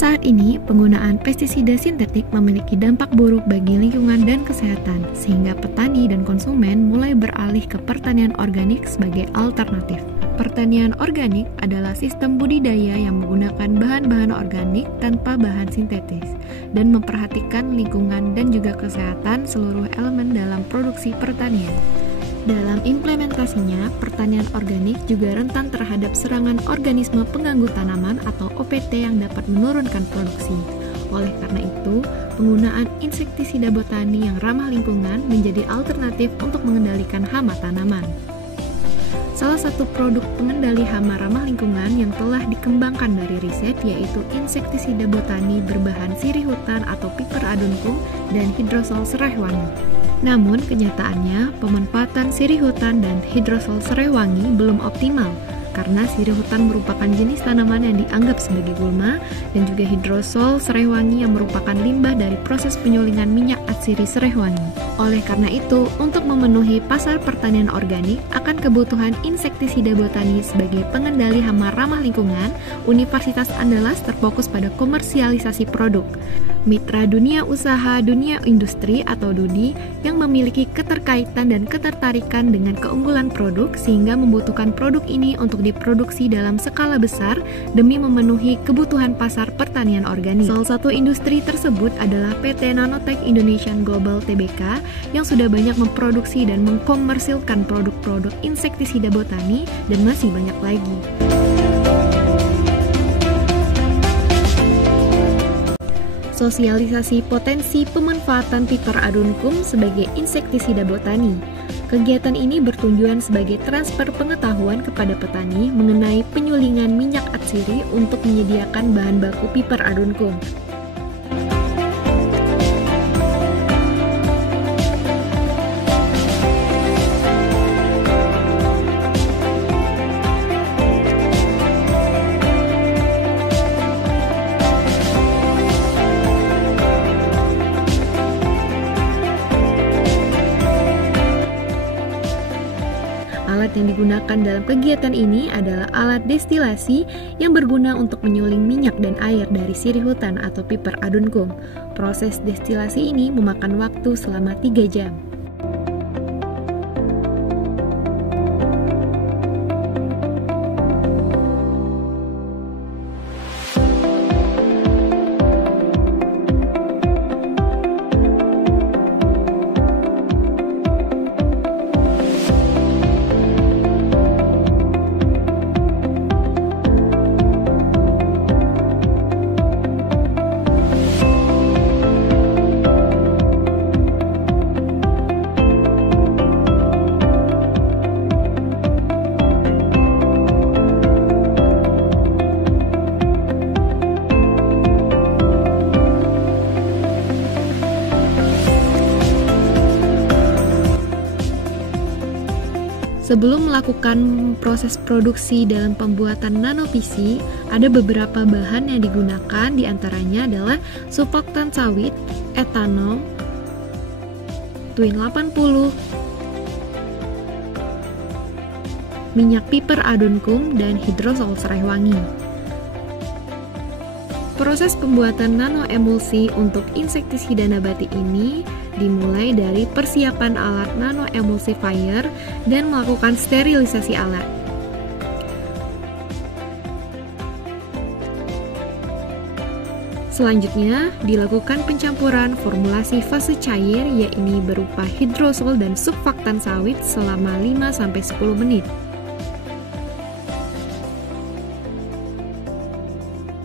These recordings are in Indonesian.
Saat ini, penggunaan pestisida sintetik memiliki dampak buruk bagi lingkungan dan kesehatan, sehingga petani dan konsumen mulai beralih ke pertanian organik sebagai alternatif. Pertanian organik adalah sistem budidaya yang menggunakan bahan-bahan organik tanpa bahan sintetis, dan memperhatikan lingkungan dan juga kesehatan seluruh elemen dalam produksi pertanian. Dalam implementasinya, pertanian organik juga rentan terhadap serangan organisme pengganggu tanaman atau OPT yang dapat menurunkan produksi. Oleh karena itu, penggunaan insektisida botani yang ramah lingkungan menjadi alternatif untuk mengendalikan hama tanaman. Salah satu produk pengendali hama ramah lingkungan yang telah dikembangkan dari riset yaitu insektisida botani berbahan sirih hutan atau piper aduncum dan hidrosol serai wangi. Namun, kenyataannya pemanfaatan sirih hutan dan hidrosol serai wangi belum optimal karena sirih hutan merupakan jenis tanaman yang dianggap sebagai gulma dan juga hidrosol serai wangi yang merupakan limbah dari proses penyulingan minyak atsiri serai wangi. Oleh karena itu, untuk memenuhi pasar pertanian organik akan kebutuhan insektisida botani sebagai pengendali hama ramah lingkungan, Universitas Andalas terfokus pada komersialisasi produk. Mitra Dunia Usaha Dunia Industri atau DUDI yang memiliki keterkaitan dan ketertarikan dengan keunggulan produk sehingga membutuhkan produk ini untuk diproduksi dalam skala besar demi memenuhi kebutuhan pasar pertanian organik. Salah satu industri tersebut adalah PT Nanotech Indonesian Global Tbk yang sudah banyak memproduksi dan mengkomersilkan produk-produk insektisida botani dan masih banyak lagi. Sosialisasi potensi pemanfaatan piper aduncum sebagai insektisida botani. Kegiatan ini bertujuan sebagai transfer pengetahuan kepada petani mengenai penyulingan minyak atsiri untuk menyediakan bahan baku piper aduncum. Alat yang digunakan dalam kegiatan ini adalah alat destilasi yang berguna untuk menyuling minyak dan air dari sirih hutan atau piper aduncum. Proses destilasi ini memakan waktu selama 3 jam. Sebelum melakukan proses produksi dalam pembuatan nano-PC, ada beberapa bahan yang digunakan, diantaranya adalah surfaktan sawit, etanol, Twin 80, minyak piper aduncum, dan hidrosol serai wangi. Proses pembuatan nanoemulsi untuk insektisida nabati ini dimulai dari persiapan alat nanoemulsifier dan melakukan sterilisasi alat. Selanjutnya, dilakukan pencampuran formulasi fase cair yakni berupa hidrosol dan surfaktan sawit selama 5-10 menit.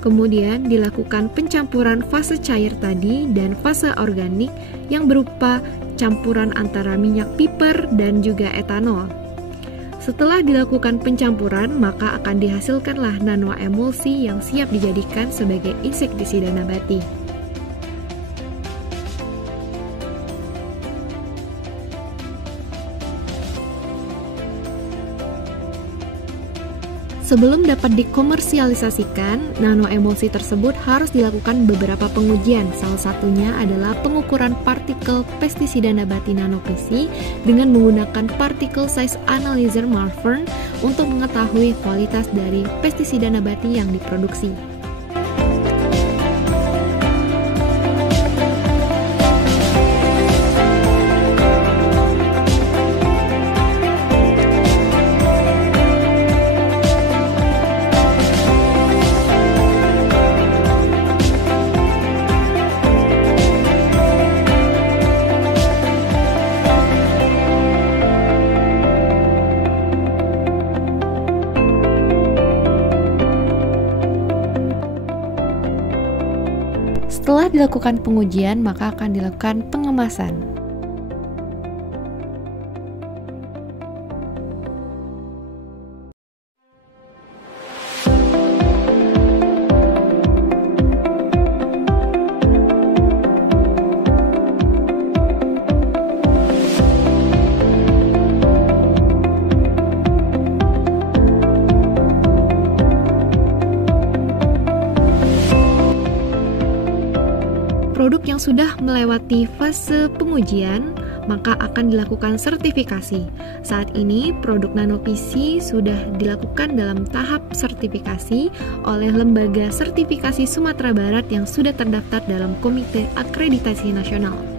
Kemudian dilakukan pencampuran fase cair tadi dan fase organik yang berupa campuran antara minyak piper dan juga etanol. Setelah dilakukan pencampuran, maka akan dihasilkanlah nanoemulsi yang siap dijadikan sebagai insektisida nabati. Sebelum dapat dikomersialisasikan, nanoemulsi tersebut harus dilakukan beberapa pengujian. Salah satunya adalah pengukuran partikel pestisida nabati nano-PC dengan menggunakan particle size analyzer Malvern untuk mengetahui kualitas dari pestisida nabati yang diproduksi. Setelah dilakukan pengujian, maka akan dilakukan pengemasan. Produk yang sudah melewati fase pengujian, maka akan dilakukan sertifikasi. Saat ini, produk NanoVisi sudah dilakukan dalam tahap sertifikasi oleh Lembaga Sertifikasi Sumatera Barat yang sudah terdaftar dalam Komite Akreditasi Nasional.